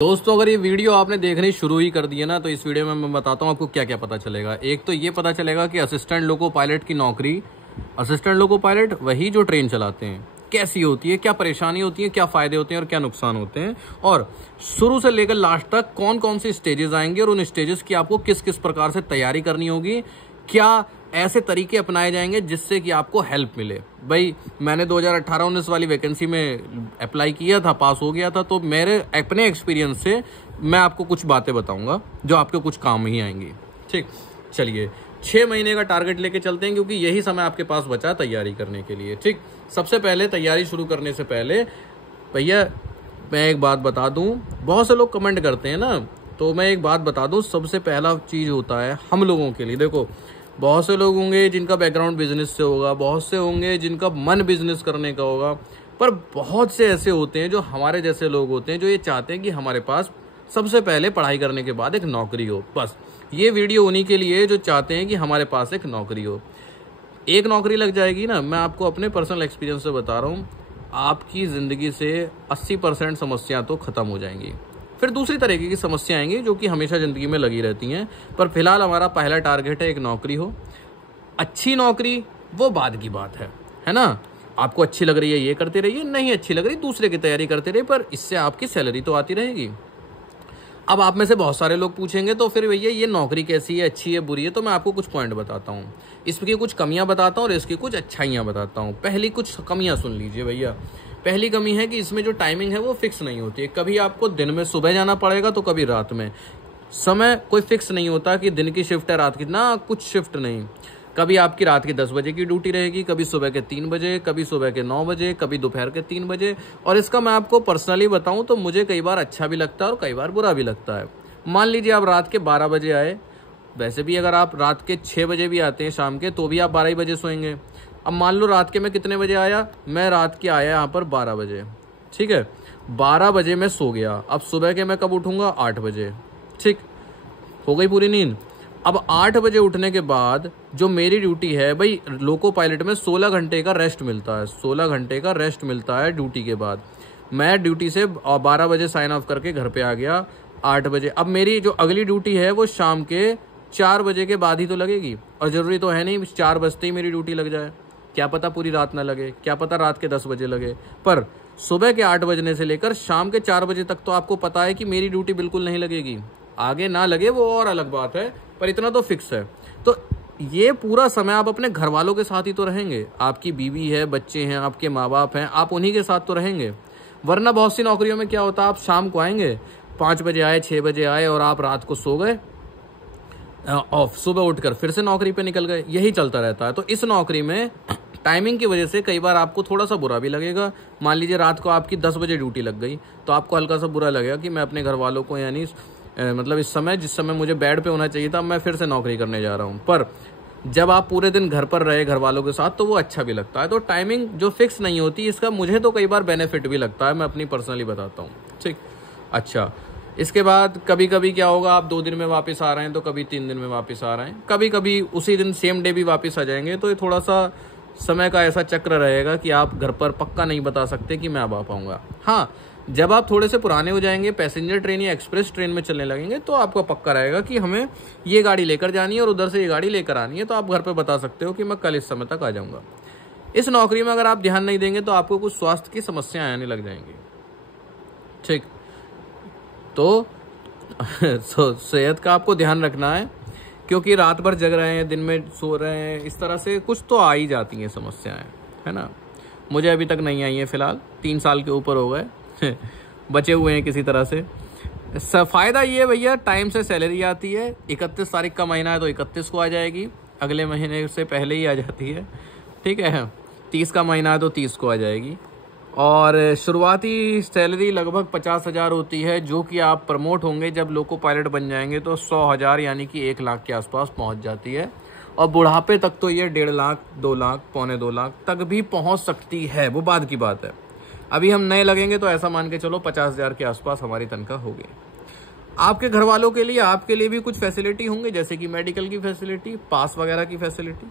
दोस्तों, अगर ये वीडियो आपने देखनी शुरू ही कर दी है ना, तो इस वीडियो में मैं बताता हूँ आपको क्या क्या पता चलेगा। एक तो ये पता चलेगा कि असिस्टेंट लोको पायलट की नौकरी, असिस्टेंट लोको पायलट वही जो ट्रेन चलाते हैं, कैसी होती है, क्या परेशानी होती है, क्या फायदे होते हैं और क्या नुकसान होते हैं, और शुरू से लेकर लास्ट तक कौन कौन से स्टेजेस आएंगे और उन स्टेजेस की आपको किस किस प्रकार से तैयारी करनी होगी, क्या ऐसे तरीके अपनाए जाएंगे जिससे कि आपको हेल्प मिले। भाई, मैंने 2018-19 वाली वैकेंसी में अप्लाई किया था, पास हो गया था, तो मेरे अपने एक्सपीरियंस से मैं आपको कुछ बातें बताऊंगा जो आपके कुछ काम ही आएंगी। ठीक, चलिए 6 महीने का टारगेट लेके चलते हैं, क्योंकि यही समय आपके पास बचा तैयारी करने के लिए। ठीक, सबसे पहले तैयारी शुरू करने से पहले भैया मैं एक बात बता दूं, बहुत से लोग कमेंट करते हैं ना, तो मैं एक बात बता दूं, सबसे पहला चीज होता है हम लोगों के लिए। देखो, बहुत से लोग होंगे जिनका बैकग्राउंड बिजनेस से होगा, बहुत से होंगे जिनका मन बिजनेस करने का होगा, पर बहुत से ऐसे होते हैं जो हमारे जैसे लोग होते हैं जो ये चाहते हैं कि हमारे पास सबसे पहले पढ़ाई करने के बाद एक नौकरी हो। बस ये वीडियो उन्हीं के लिए जो चाहते हैं कि हमारे पास एक नौकरी हो। एक नौकरी लग जाएगी ना, मैं आपको अपने पर्सनल एक्सपीरियंस से बता रहा हूँ, आपकी ज़िंदगी से 80% समस्या तो ख़त्म हो जाएंगी। फिर दूसरी तरीके की समस्या आएंगी जो कि हमेशा ज़िंदगी में लगी रहती हैं, पर फिलहाल हमारा पहला टारगेट है एक नौकरी हो। अच्छी नौकरी वो बाद की बात है ना। आपको अच्छी लग रही है ये करते रहिए, नहीं अच्छी लग रही दूसरे की तैयारी करते रहिए, पर इससे आपकी सैलरी तो आती रहेगी। अब आप में से बहुत सारे लोग पूछेंगे तो फिर भैया ये नौकरी कैसी है, अच्छी है, बुरी है, तो मैं आपको कुछ पॉइंट बताता हूँ, इसकी कुछ कमियां बताता हूँ और इसकी कुछ अच्छाइयाँ बताता हूँ। पहली कुछ कमियां सुन लीजिए भैया। पहली कमी है कि इसमें जो टाइमिंग है वो फिक्स नहीं होती है। कभी आपको दिन में सुबह जाना पड़ेगा तो कभी रात में। समय कोई फिक्स नहीं होता कि दिन की शिफ्ट है रात की, ना कुछ शिफ्ट नहीं। कभी आपकी रात के 10 बजे की ड्यूटी रहेगी, कभी सुबह के 3 बजे, कभी सुबह के 9 बजे, कभी दोपहर के 3 बजे। और इसका मैं आपको पर्सनली बताऊं तो मुझे कई बार अच्छा भी लगता है और कई बार बुरा भी लगता है। मान लीजिए आप रात के 12 बजे आए, वैसे भी अगर आप रात के 6 बजे भी आते हैं शाम के, तो भी आप 12 ही बजे सोएंगे। अब मान लो रात के मैं कितने बजे आया, मैं रात के आया यहाँ पर 12 बजे, ठीक है, 12 बजे मैं सो गया। अब सुबह के मैं कब उठूंगा, 8 बजे, ठीक, हो गई पूरी नींद। अब 8 बजे उठने के बाद जो मेरी ड्यूटी है, भाई लोको पायलट में 16 घंटे का रेस्ट मिलता है, 16 घंटे का रेस्ट मिलता है ड्यूटी के बाद। मैं ड्यूटी से 12 बजे साइन ऑफ करके घर पे आ गया 8 बजे। अब मेरी जो अगली ड्यूटी है वो शाम के 4 बजे के बाद ही तो लगेगी, और जरूरी तो है नहीं 4 बजते ही मेरी ड्यूटी लग जाए, क्या पता पूरी रात ना लगे, क्या पता रात के 10 बजे लगे। पर सुबह के 8 बजने से लेकर शाम के 4 बजे तक तो आपको पता है कि मेरी ड्यूटी बिल्कुल नहीं लगेगी। आगे ना लगे वो और अलग बात है, पर इतना तो फिक्स है। तो ये पूरा समय आप अपने घर वालों के साथ ही तो रहेंगे, आपकी बीवी है, बच्चे हैं, आपके माँ बाप हैं, आप उन्हीं के साथ तो रहेंगे। वरना बहुत सी नौकरियों में क्या होता है, आप शाम को आएंगे, 5 बजे आए, 6 बजे आए और आप रात को सो गए ऑफ, सुबह उठकर फिर से नौकरी पे निकल गए, यही चलता रहता है। तो इस नौकरी में टाइमिंग की वजह से कई बार आपको थोड़ा सा बुरा भी लगेगा। मान लीजिए रात को आपकी 10 बजे ड्यूटी लग गई, तो आपको हल्का सा बुरा लगेगा कि मैं अपने घर वालों को, यानी मतलब इस समय जिस समय मुझे बेड पे होना चाहिए था, मैं फिर से नौकरी करने जा रहा हूँ। पर जब आप पूरे दिन घर पर रहे घर वालों के साथ, तो वो अच्छा भी लगता है। तो टाइमिंग जो फिक्स नहीं होती, इसका मुझे तो कई बार बेनिफिट भी लगता है, मैं अपनी पर्सनली बताता हूँ। ठीक, अच्छा, इसके बाद कभी कभी क्या होगा, आप 2 दिन में वापस आ रहे हैं तो कभी 3 दिन में वापस आ रहे हैं, कभी कभी उसी दिन सेम डे भी वापस आ जाएंगे। तो ये थोड़ा सा समय का ऐसा चक्र रहेगा कि आप घर पर पक्का नहीं बता सकते कि मैं अब आ पाऊंगा। हाँ, जब आप थोड़े से पुराने हो जाएंगे, पैसेंजर ट्रेन या एक्सप्रेस ट्रेन में चलने लगेंगे, तो आपको पक्का रहेगा कि हमें ये गाड़ी लेकर जानी है और उधर से ये गाड़ी लेकर आनी है, तो आप घर पे बता सकते हो कि मैं कल इस समय तक आ जाऊंगा। इस नौकरी में अगर आप ध्यान नहीं देंगे तो आपको कुछ स्वास्थ्य की समस्याएं आने लग जाएंगी। ठीक, तो सेहत का आपको ध्यान रखना है, क्योंकि रात भर जग रहे हैं, दिन में सो रहे हैं, इस तरह से कुछ तो आ ही जाती हैं समस्याएं, है ना। मुझे अभी तक नहीं आई है, फिलहाल 3 साल के ऊपर हो गए बचे हुए हैं किसी तरह से। फायदा ये भैया, टाइम से सैलरी आती है। 31 तारीख का महीना है तो 31 को आ जाएगी, अगले महीने से पहले ही आ जाती है, ठीक है। 30 का महीना है तो 30 को आ जाएगी। और शुरुआती सैलरी लगभग 50,000 होती है, जो कि आप प्रमोट होंगे जब लोको पायलट बन जाएंगे तो 100,000 यानी कि 1 लाख के आसपास पहुंच जाती है। और बुढ़ापे तक तो ये 1.5 लाख, 2 लाख, पौने 2 लाख तक भी पहुंच सकती है, वो बाद की बात है। अभी हम नए लगेंगे तो ऐसा मान के चलो 50,000 के आसपास हमारी तनख्वाह होगी। आपके घर वालों के लिए, आपके लिए भी कुछ फैसिलिटी होंगे, जैसे कि मेडिकल की फैसिलिटी, पास वगैरह की फैसिलिटी।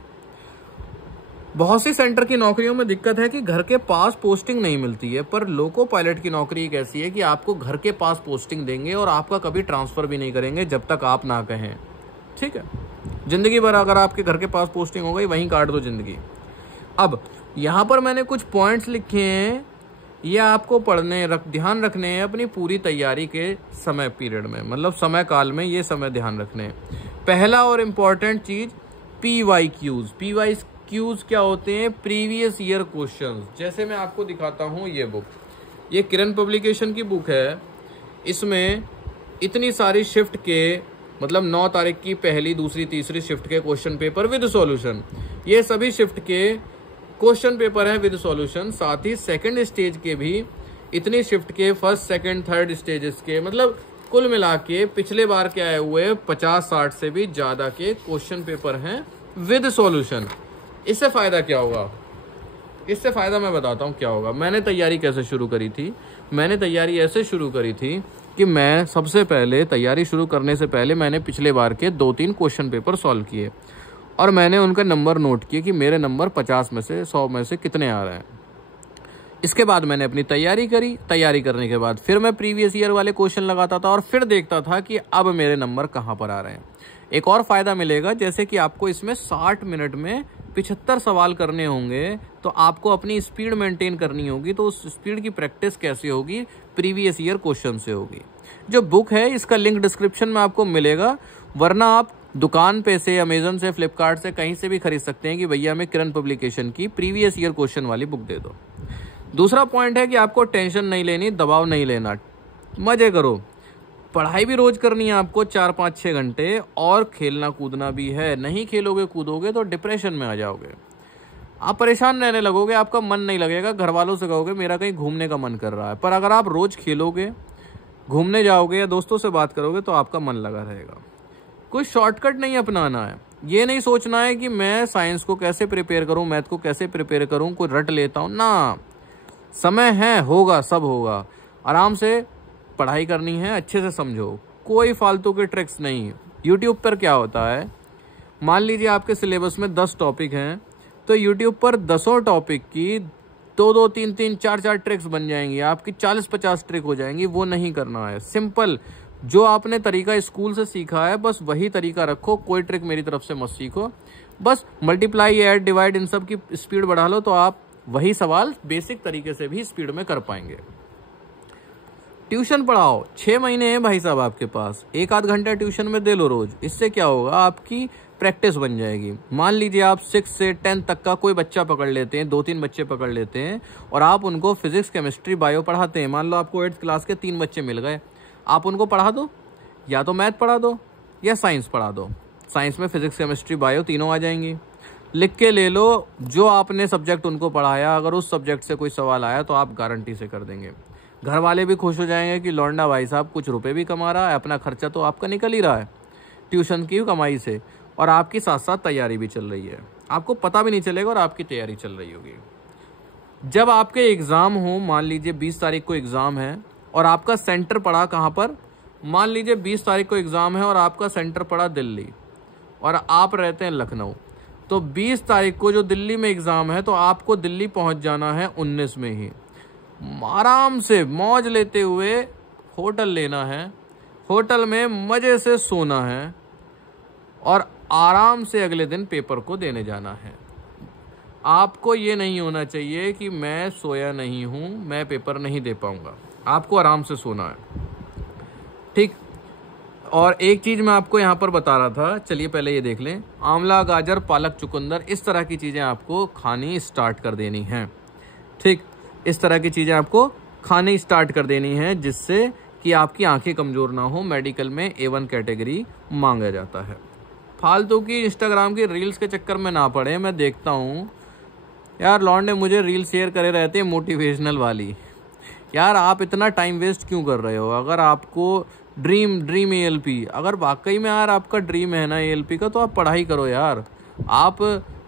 बहुत सी सेंटर की नौकरियों में दिक्कत है कि घर के पास पोस्टिंग नहीं मिलती है, पर लोको पायलट की नौकरी एक ऐसी है कि आपको घर के पास पोस्टिंग देंगे और आपका कभी ट्रांसफर भी नहीं करेंगे जब तक आप ना कहें। ठीक है, जिंदगी भर अगर आपके घर के पास पोस्टिंग हो गई, वहीं काट दो जिंदगी। अब यहाँ पर मैंने कुछ पॉइंट्स लिखे हैं, ये आपको ध्यान रखने हैं अपनी पूरी तैयारी के समय पीरियड में, मतलब समय काल में ये समय ध्यान रखने हैं। पहला और इम्पॉर्टेंट चीज PYQs। PYQs क्या होते हैं? Previous year questions. जैसे मैं आपको दिखाता हूँ, ये बुक, ये किरण पब्लिकेशन की बुक है। इसमें इतनी सारी शिफ्ट के, मतलब 9 तारीख की पहली, दूसरी, तीसरी शिफ्ट के क्वेश्चन पेपर विद सॉल्यूशन, ये सभी शिफ्ट के क्वेश्चन पेपर है विद सॉल्यूशन। साथ ही सेकंड स्टेज के भी इतनी शिफ्ट के, फर्स्ट सेकंड थर्ड स्टेजेस के, मतलब कुल मिला के पिछले बार के आए हुए 50-60 से भी ज्यादा के क्वेश्चन पेपर हैं विद सॉल्यूशन। इससे फायदा क्या होगा? इससे फायदा मैं बताता हूँ क्या होगा। मैंने तैयारी कैसे शुरू करी थी? मैंने तैयारी ऐसे शुरू करी थी कि मैं सबसे पहले तैयारी शुरू करने से पहले मैंने पिछले बार के 2-3 क्वेश्चन पेपर सॉल्व किए और मैंने उनका नंबर नोट किए कि मेरे नंबर 50 में से 100 में से कितने आ रहे हैं। इसके बाद मैंने अपनी तैयारी करी। तैयारी करने के बाद फिर मैं प्रीवियस ईयर वाले क्वेश्चन लगाता था और फिर देखता था कि अब मेरे नंबर कहाँ पर आ रहे हैं। एक और फायदा मिलेगा, जैसे कि आपको इसमें 60 मिनट में 75 सवाल करने होंगे, तो आपको अपनी स्पीड मेंटेन करनी होगी। तो उस स्पीड की प्रैक्टिस कैसे होगी? प्रीवियस ईयर क्वेश्चन से होगी। जो बुक है इसका लिंक डिस्क्रिप्शन में आपको मिलेगा, वरना आप दुकान पे से, अमेजन से, फ्लिपकार्ट से, कहीं से भी खरीद सकते हैं कि भैया हमें किरण पब्लिकेशन की प्रीवियस ईयर क्वेश्चन वाली बुक दे दो। दूसरा पॉइंट है कि आपको टेंशन नहीं लेनी, दबाव नहीं लेना, मजे करो। पढ़ाई भी रोज करनी है आपको 4-5-6 घंटे, और खेलना कूदना भी है। नहीं खेलोगे कूदोगे तो डिप्रेशन में आ जाओगे, आप परेशान रहने लगोगे, आपका मन नहीं लगेगा, घर वालों से कहोगे मेरा कहीं घूमने का मन कर रहा है। पर अगर आप रोज खेलोगे, घूमने जाओगे या दोस्तों से बात करोगे तो आपका मन लगा रहेगा। कोई शॉर्टकट नहीं अपनाना है। ये नहीं सोचना है कि मैं साइंस को कैसे प्रिपेयर करूं, मैथ को कैसे प्रिपेयर करूं, कोई रट लेता हूं ना। समय है, होगा, सब होगा। आराम से पढ़ाई करनी है, अच्छे से समझो, कोई फालतू के ट्रिक्स नहीं। यूट्यूब पर क्या होता है, मान लीजिए आपके सिलेबस में 10 टॉपिक हैं, तो यूट्यूब पर 10 टॉपिक की 2-2, 3-3, 4-4 ट्रिक्स बन जाएंगी, आपकी 40-50 ट्रिक हो जाएंगी। वो नहीं करना है। सिंपल, जो आपने तरीका स्कूल से सीखा है बस वही तरीका रखो, कोई ट्रिक मेरी तरफ से मत सीखो। बस मल्टीप्लाई, ऐड, डिवाइड, इन सब की स्पीड बढ़ा लो, तो आप वही सवाल बेसिक तरीके से भी स्पीड में कर पाएंगे। ट्यूशन पढ़ाओ, 6 महीने हैं भाई साहब आपके पास, 1-8 घंटा ट्यूशन में दे लो रोज। इससे क्या होगा, आपकी प्रैक्टिस बन जाएगी। मान लीजिए आप 6 से 10 तक का कोई बच्चा पकड़ लेते हैं, 2-3 बच्चे पकड़ लेते हैं, और आप उनको फिजिक्स, केमिस्ट्री, बायो पढ़ाते हैं। मान लो आपको 8th क्लास के 3 बच्चे मिल गए, आप उनको पढ़ा दो, या तो मैथ पढ़ा दो या साइंस पढ़ा दो। साइंस में फिजिक्स, केमिस्ट्री, बायो तीनों आ जाएंगी। लिख के ले लो जो आपने सब्जेक्ट उनको पढ़ाया, अगर उस सब्जेक्ट से कोई सवाल आया तो आप गारंटी से कर देंगे। घर वाले भी खुश हो जाएंगे कि लौंडा भाई साहब कुछ रुपए भी कमा रहा है, अपना खर्चा तो आपका निकल ही रहा है ट्यूशन की कमाई से, और आपकी साथ साथ तैयारी भी चल रही है। आपको पता भी नहीं चलेगा और आपकी तैयारी चल रही होगी। जब आपके एग्ज़ाम हो, मान लीजिए 20 तारीख को एग्ज़ाम है और आपका सेंटर पड़ा कहाँ पर, मान लीजिए 20 तारीख को एग्ज़ाम है और आपका सेंटर पड़ा दिल्ली और आप रहते हैं लखनऊ, तो 20 तारीख को जो दिल्ली में एग्ज़ाम है तो आपको दिल्ली पहुंच जाना है 19 में ही। आराम से मौज लेते हुए होटल लेना है, होटल में मज़े से सोना है और आराम से अगले दिन पेपर को देने जाना है। आपको ये नहीं होना चाहिए कि मैं सोया नहीं हूँ, मैं पेपर नहीं दे पाऊँगा। आपको आराम से सोना है, ठीक। और एक चीज़ मैं आपको यहाँ पर बता रहा था, चलिए पहले ये देख लें। आंवला, गाजर, पालक, चुकंदर, इस तरह की चीज़ें आपको खानी स्टार्ट कर देनी हैं, ठीक। इस तरह की चीज़ें आपको खानी स्टार्ट कर देनी है, जिससे कि आपकी आंखें कमज़ोर ना हो। मेडिकल में A1 कैटेगरी मांगा जाता है। फालतू की इंस्टाग्राम की रील्स के चक्कर में ना पड़े। मैं देखता हूँ यार लौंडे मुझे रील शेयर करे रहते हैं मोटिवेशनल वाली। यार आप इतना टाइम वेस्ट क्यों कर रहे हो? अगर आपको ड्रीम ALP, अगर वाकई में यार आपका ड्रीम है ना ALP का, तो आप पढ़ाई करो यार। आप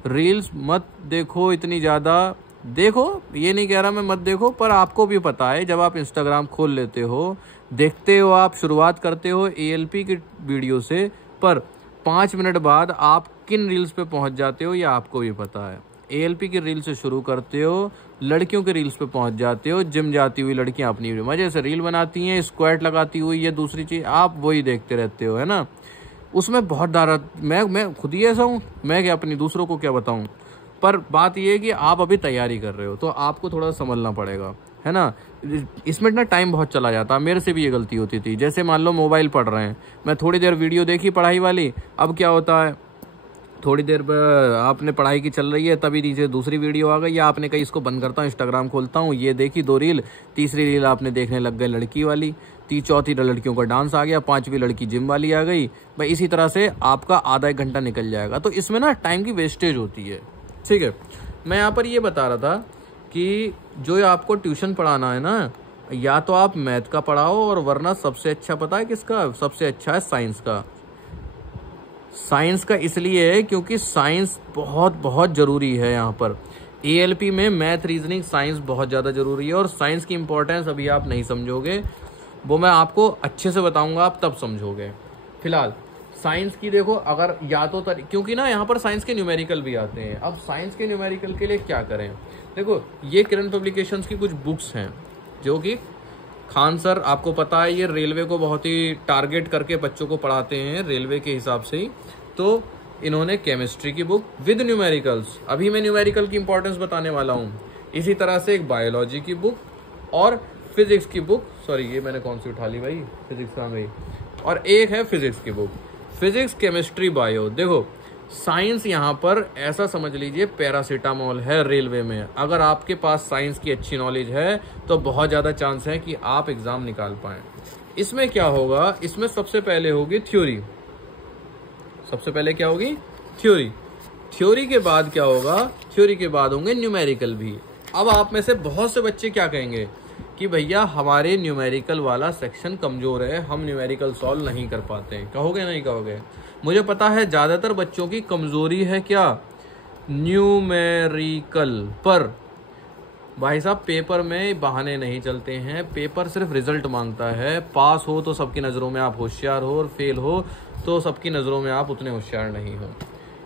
रील्स मत देखो इतनी ज़्यादा, देखो ये नहीं कह रहा मैं मत देखो, पर आपको भी पता है जब आप इंस्टाग्राम खोल लेते हो, देखते हो, आप शुरुआत करते हो ALP की वीडियो से, पर 5 मिनट बाद आप किन रील्स पे पहुंच जाते हो ये आपको भी पता है। ALP की रील से शुरू करते हो, लड़कियों के रील्स पे पहुंच जाते हो, जिम जाती हुई लड़कियां अपनी मजे से रील बनाती हैं, स्क्वाट लगाती हुई, ये दूसरी चीज आप वही देखते रहते हो, है ना। उसमें बहुत डारा, मैं खुद ही ऐसा हूँ, मैं क्या अपनी दूसरों को क्या बताऊँ। पर बात ये है कि आप अभी तैयारी कर रहे हो तो आपको थोड़ा संभलना पड़ेगा, है ना। इसमें ना टाइम बहुत चला जाता है, मेरे से भी ये गलती होती थी। जैसे मान लो मोबाइल पढ़ रहे हैं, मैं थोड़ी देर वीडियो देखी पढ़ाई वाली, अब क्या होता है थोड़ी देर आपने पढ़ाई की चल रही है, तभी नीचे दूसरी वीडियो आ गई, या आपने कही इसको बंद करता हूँ, इंस्टाग्राम खोलता हूँ, ये देखी 2 रील, तीसरी रील आपने देखने लग गए लड़की वाली, चौथी लड़कियों का डांस आ गया, 5वीं लड़की जिम वाली आ गई भाई। इसी तरह से आपका आधा 1 घंटा निकल जाएगा। तो इसमें ना टाइम की वेस्टेज होती है, ठीक है। मैं यहाँ पर ये बता रहा था कि जो आपको ट्यूशन पढ़ाना है ना, या तो आप मैथ का पढ़ाओ, और वरना सबसे अच्छा पता है किसका, सबसे अच्छा है साइंस का। साइंस का इसलिए है क्योंकि साइंस बहुत बहुत ज़रूरी है। यहाँ पर ALP में मैथ, रीजनिंग, साइंस बहुत ज़्यादा ज़रूरी है। और साइंस की इंपॉर्टेंस अभी आप नहीं समझोगे, वो मैं आपको अच्छे से बताऊंगा, आप तब समझोगे। फिलहाल साइंस की देखो, अगर या तो क्योंकि ना यहाँ पर साइंस के न्यूमेरिकल भी आते हैं। अब साइंस के न्यूमेरिकल के लिए क्या करें, देखो ये किरण पब्लिकेशंस की कुछ बुक्स हैं जो कि खान सर, आपको पता है ये रेलवे को बहुत ही टारगेट करके बच्चों को पढ़ाते हैं, रेलवे के हिसाब से ही। तो इन्होंने केमिस्ट्री की बुक विद न्यूमेरिकल्स, अभी मैं न्यूमेरिकल की इंपॉर्टेंस बताने वाला हूँ। इसी तरह से एक बायोलॉजी की बुक और फिजिक्स की बुक, सॉरी ये मैंने कौन सी उठा ली भाई, फिजिक्स कहाँ गई, और एक है फिजिक्स की बुक, फिजिक्स, केमिस्ट्री, बायो। देखो साइंस यहाँ पर ऐसा समझ लीजिए पैरासीटामोल है रेलवे में। अगर आपके पास साइंस की अच्छी नॉलेज है तो बहुत ज़्यादा चांस है कि आप एग्ज़ाम निकाल पाएँ। इसमें क्या होगा, इसमें सबसे पहले होगी थ्योरी, सबसे पहले क्या होगी थ्योरी, थ्योरी के बाद क्या होगा, थ्योरी के बाद होंगे न्यूमेरिकल भी। अब आप में से बहुत से बच्चे क्या कहेंगे कि भैया हमारे न्यूमेरिकल वाला सेक्शन कमज़ोर है, हम न्यूमेरिकल सॉल्व नहीं कर पाते हैं। कहोगे नहीं कहोगे, मुझे पता है ज़्यादातर बच्चों की कमज़ोरी है क्या, न्यूमेरिकल। पर भाई साहब पेपर में बहाने नहीं चलते हैं, पेपर सिर्फ रिजल्ट मांगता है। पास हो तो सबकी नज़रों में आप होशियार हो, और फेल हो तो सबकी नज़रों में आप उतने होशियार नहीं हो।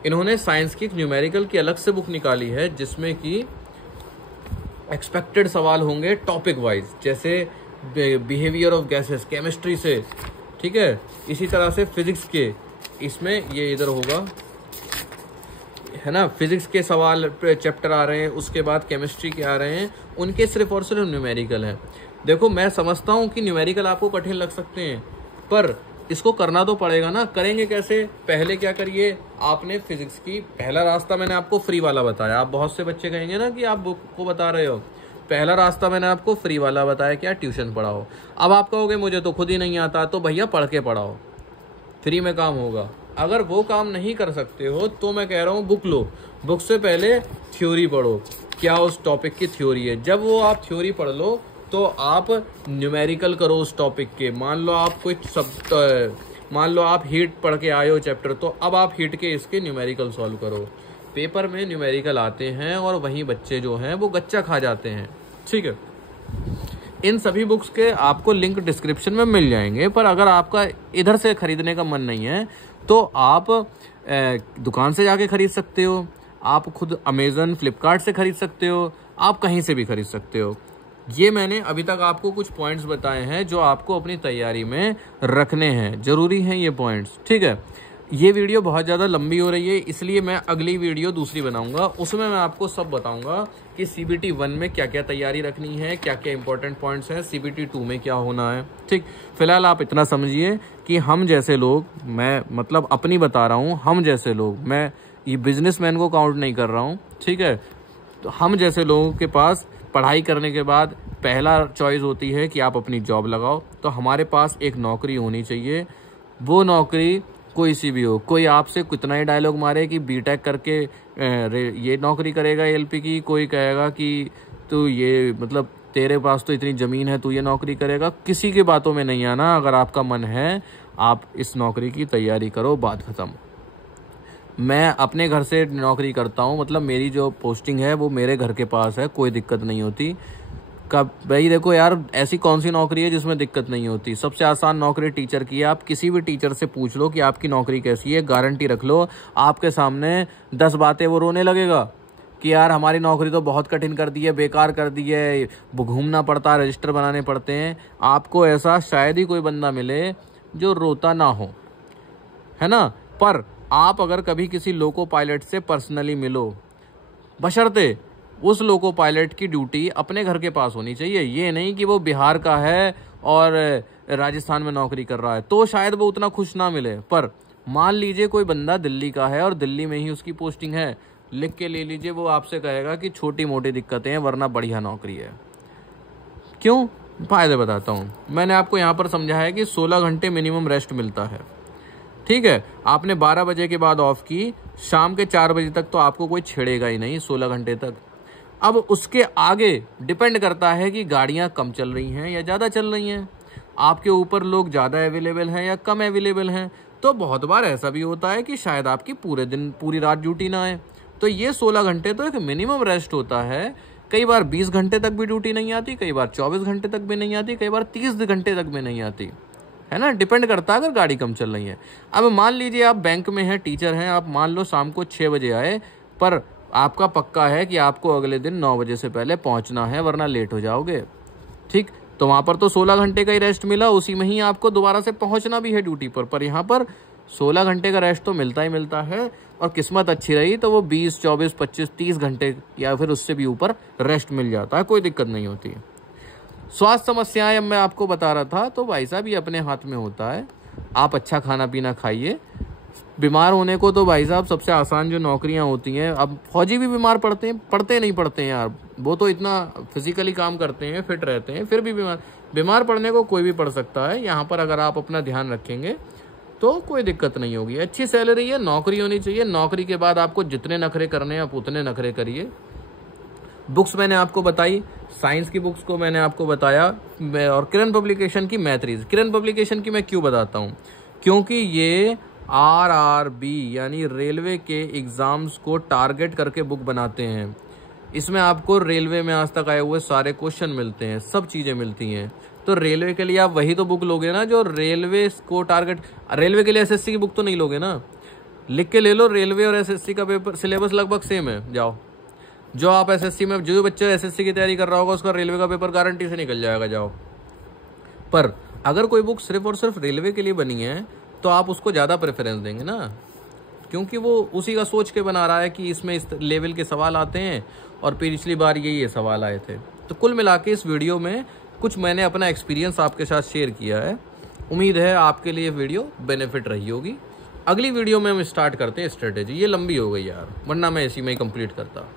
इन्होंने साइंस की न्यूमेरिकल की अलग से बुक निकाली है जिसमें कि एक्सपेक्टेड सवाल होंगे टॉपिक वाइज, जैसे बिहेवियर ऑफ गैसेस केमिस्ट्री से, ठीक है। इसी तरह से फिजिक्स के, इसमें ये इधर होगा, है ना, फिजिक्स के सवाल चैप्टर आ रहे हैं, उसके बाद केमिस्ट्री के आ रहे हैं, उनके सिर्फ और सिर्फ न्यूमेरिकल है। देखो मैं समझता हूँ कि न्यूमेरिकल आपको कठिन लग सकते हैं, पर इसको करना तो पड़ेगा ना। करेंगे कैसे, पहले क्या करिए, आपने फिजिक्स की पहला रास्ता मैंने आपको फ्री वाला बताया। आप बहुत से बच्चे कहेंगे ना कि आप बुक को बता रहे हो, पहला रास्ता मैंने आपको फ्री वाला बताया, क्या ट्यूशन पढ़ाओ। अब आप कहोगे मुझे तो खुद ही नहीं आता, तो भैया पढ़ के पढ़ाओ, फ्री में काम होगा। अगर वो काम नहीं कर सकते हो तो मैं कह रहा हूँ बुक लो, बुक से पहले थ्योरी पढ़ो, क्या उस टॉपिक की थ्योरी है। जब वो आप थ्योरी पढ़ लो तो आप न्यूमेरिकल करो उस टॉपिक के। मान लो आप मान लो आप हीट पढ़ के आए हो चैप्टर, तो अब आप हीट के इसके न्यूमेरिकल सॉल्व करो। पेपर में न्यूमेरिकल आते हैं और वहीं बच्चे जो हैं वो गच्चा खा जाते हैं, ठीक है। इन सभी बुक्स के आपको लिंक डिस्क्रिप्शन में मिल जाएंगे, पर अगर आपका इधर से खरीदने का मन नहीं है तो आप दुकान से जाके खरीद सकते हो, आप खुद अमेज़न, फ्लिपकार्ट से खरीद सकते हो, आप कहीं से भी खरीद सकते हो। ये मैंने अभी तक आपको कुछ पॉइंट्स बताए हैं जो आपको अपनी तैयारी में रखने हैं, ज़रूरी हैं ये पॉइंट्स, ठीक है। ये वीडियो बहुत ज़्यादा लंबी हो रही है, इसलिए मैं अगली वीडियो दूसरी बनाऊंगा, उसमें मैं आपको सब बताऊंगा कि CBT 1 में क्या क्या तैयारी रखनी है, क्या क्या इंपॉर्टेंट पॉइंट्स हैं, CBT 2 में क्या होना है, ठीक। फिलहाल आप इतना समझिए कि हम जैसे लोग, मैं मतलब अपनी बता रहा हूँ, हम जैसे लोग, मैं ये बिजनेसमैन को काउंट नहीं कर रहा हूँ, ठीक है। तो हम जैसे लोगों के पास पढ़ाई करने के बाद पहला चॉइस होती है कि आप अपनी जॉब लगाओ, तो हमारे पास एक नौकरी होनी चाहिए। वो नौकरी कोई सी भी हो, कोई आपसे कितना ही डायलॉग मारे कि बीटेक करके ये नौकरी करेगा ALP की, कोई कहेगा कि तू ये मतलब तेरे पास तो इतनी ज़मीन है तू ये नौकरी करेगा, किसी की बातों में नहीं आना। अगर आपका मन है आप इस नौकरी की तैयारी करो, बात ख़त्म। मैं अपने घर से नौकरी करता हूँ, मतलब मेरी जो पोस्टिंग है वो मेरे घर के पास है, कोई दिक्कत नहीं होती। कब भाई देखो यार, ऐसी कौन सी नौकरी है जिसमें दिक्कत नहीं होती। सबसे आसान नौकरी टीचर की है। आप किसी भी टीचर से पूछ लो कि आपकी नौकरी कैसी है, गारंटी रख लो आपके सामने 10 बातें वो रोने लगेगा कि यार हमारी नौकरी तो बहुत कठिन कर दी है, बेकार कर दी है, घूमना पड़ता है, रजिस्टर बनाने पड़ते हैं। आपको ऐसा शायद ही कोई बंदा मिले जो रोता ना हो, है ना। पर आप अगर कभी किसी लोको पायलट से पर्सनली मिलो, बशर्ते उस लोको पायलट की ड्यूटी अपने घर के पास होनी चाहिए। ये नहीं कि वो बिहार का है और राजस्थान में नौकरी कर रहा है, तो शायद वो उतना खुश ना मिले। पर मान लीजिए कोई बंदा दिल्ली का है और दिल्ली में ही उसकी पोस्टिंग है, लिख के ले लीजिए, वो आपसे कहेगा कि छोटी मोटी दिक्कतें हैं वरना बढ़िया नौकरी है। क्यों? फायदे बताता हूँ। मैंने आपको यहाँ पर समझा है कि 16 घंटे मिनिमम रेस्ट मिलता है, ठीक है। आपने 12 बजे के बाद ऑफ की, शाम के 4 बजे तक तो आपको कोई छेड़ेगा ही नहीं 16 घंटे तक। अब उसके आगे डिपेंड करता है कि गाड़ियां कम चल रही हैं या ज़्यादा चल रही हैं, आपके ऊपर लोग ज़्यादा अवेलेबल हैं या कम अवेलेबल हैं। तो बहुत बार ऐसा भी होता है कि शायद आपकी पूरे दिन पूरी रात ड्यूटी ना आए, तो ये 16 घंटे तो एक मिनिमम रेस्ट होता है। कई बार 20 घंटे तक भी ड्यूटी नहीं आती, कई बार 24 घंटे तक भी नहीं आती, कई बार 30 घंटे तक भी नहीं आती, है ना। डिपेंड करता है अगर गाड़ी कम चल रही है। अब मान लीजिए आप बैंक में हैं, टीचर हैं, आप मान लो शाम को 6 बजे आए, पर आपका पक्का है कि आपको अगले दिन 9 बजे से पहले पहुंचना है वरना लेट हो जाओगे, ठीक। तो वहां पर तो 16 घंटे का ही रेस्ट मिला, उसी में ही आपको दोबारा से पहुंचना भी है ड्यूटी पर यहाँ पर 16 घंटे का रेस्ट तो मिलता ही मिलता है। और किस्मत अच्छी रही तो वो 20, 24, 25, 30 घंटे या फिर उससे भी ऊपर रेस्ट मिल जाता है, कोई दिक्कत नहीं होती। स्वास्थ्य समस्याएं अब मैं आपको बता रहा था, तो भाई साहब ये अपने हाथ में होता है। आप अच्छा खाना पीना खाइए। बीमार होने को तो भाई साहब सबसे आसान जो नौकरियां होती हैं, अब फौजी भी बीमार पड़ते नहीं पड़ते हैं यार, वो तो इतना फिजिकली काम करते हैं, फिट रहते हैं, फिर भी बीमार पड़ने को कोई भी पड़ सकता है। यहाँ पर अगर आप अपना ध्यान रखेंगे तो कोई दिक्कत नहीं होगी। अच्छी सैलरी है, नौकरी होनी चाहिए। नौकरी के बाद आपको जितने नखरे करने हैं आप उतने नखरे करिए। बुक्स मैंने आपको बताई, साइंस की बुक्स को मैंने आपको बताया, और किरण पब्लिकेशन की मैथरीज। किरण पब्लिकेशन की मैं क्यों बताता हूँ, क्योंकि ये RRB यानी रेलवे के एग्जाम्स को टारगेट करके बुक बनाते हैं। इसमें आपको रेलवे में आज तक आए हुए सारे क्वेश्चन मिलते हैं, सब चीज़ें मिलती हैं। तो रेलवे के लिए आप वही तो बुक लोगे ना जो रेलवे को टारगेट। रेलवे के लिए SSC की बुक तो नहीं लोगे ना, लिख के ले लो। रेलवे और SSC का पेपर सिलेबस लगभग सेम है, जाओ। जो आप SSC में, जो बच्चा SSC की तैयारी कर रहा होगा उसका रेलवे का पेपर गारंटी से निकल जाएगा, जाओ। पर अगर कोई बुक सिर्फ और सिर्फ रेलवे के लिए बनी है तो आप उसको ज़्यादा प्रेफरेंस देंगे ना, क्योंकि वो उसी का सोच के बना रहा है कि इसमें इस लेवल के सवाल आते हैं और पिछली बार ये सवाल आए थे। तो कुल मिला के इस वीडियो में कुछ मैंने अपना एक्सपीरियंस आपके साथ शेयर किया है। उम्मीद है आपके लिए वीडियो बेनिफिट रही होगी। अगली वीडियो में हम स्टार्ट करते हैं स्ट्रेटेजी। ये लंबी हो गई यार, वरना मैं इसी में ही कंप्लीट करता।